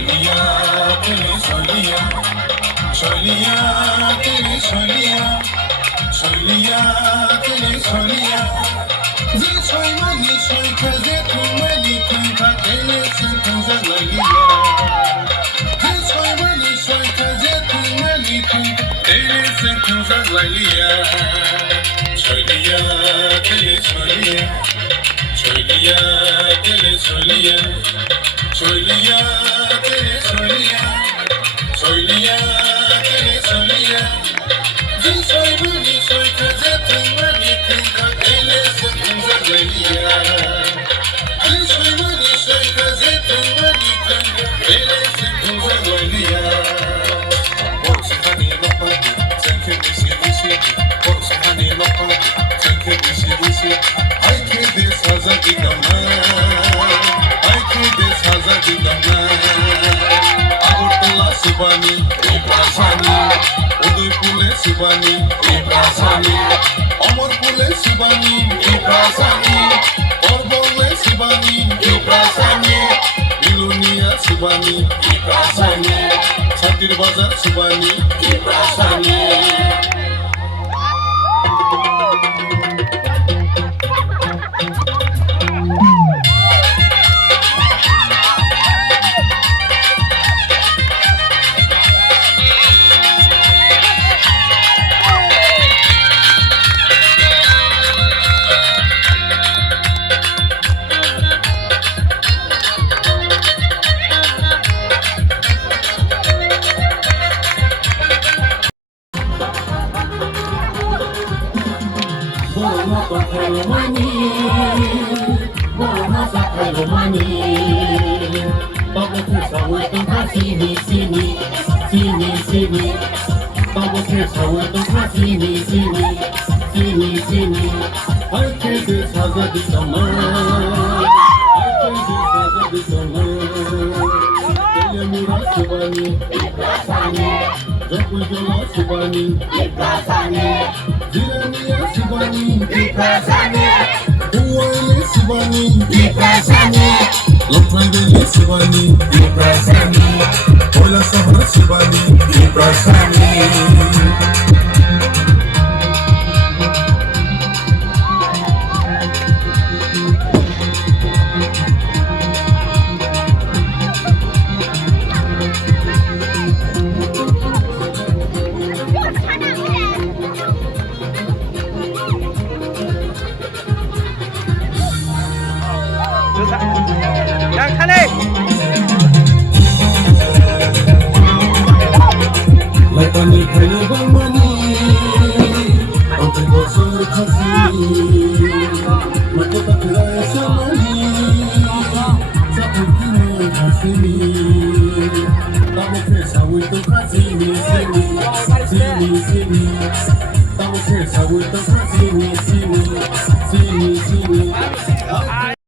Solia, tele solia, solia, tele solia, solia, tele solia. Zi soy mani soy kaze tu mani kunta tele se kunza lalia. Zi soy mani soy kaze tu mani kunta tele se kunza lalia. Solia, tele solia, solia, tele solia. Solia, tele solia, solia, tele solia. Zi soy mani soy kaze tu mani kunta tele se kunza lalia. Zi soy mani soy kaze tu mani kunta tele se kunza lalia. Bolsa hani lopa, senke disi disi. Bolsa hani lopa, senke disi disi. Ay ke de saza di gamna. Subani, Ibrasani, Udaypule Subani, Ibrasani, Amarpule Subani, Ibrasani, Orbole Subani, Ibrasani, Bilunia Subani, Ibrasani, Satir Bazar Subani, Ibrasani. Subani, Ibrasani, Zirania Subani, Ibrasani, Uwele Subani, Ibrasani, Lopangele Subani, Ibrasani, Ola Sahara Subani, Ibrasani. Yang Khalid. Latani khani bamani, ante bosor khasi, mato takra samani, saputino khasini, tamo pesa muito khasini, sini, sini, sini, tamo pesa muito khasini, sini.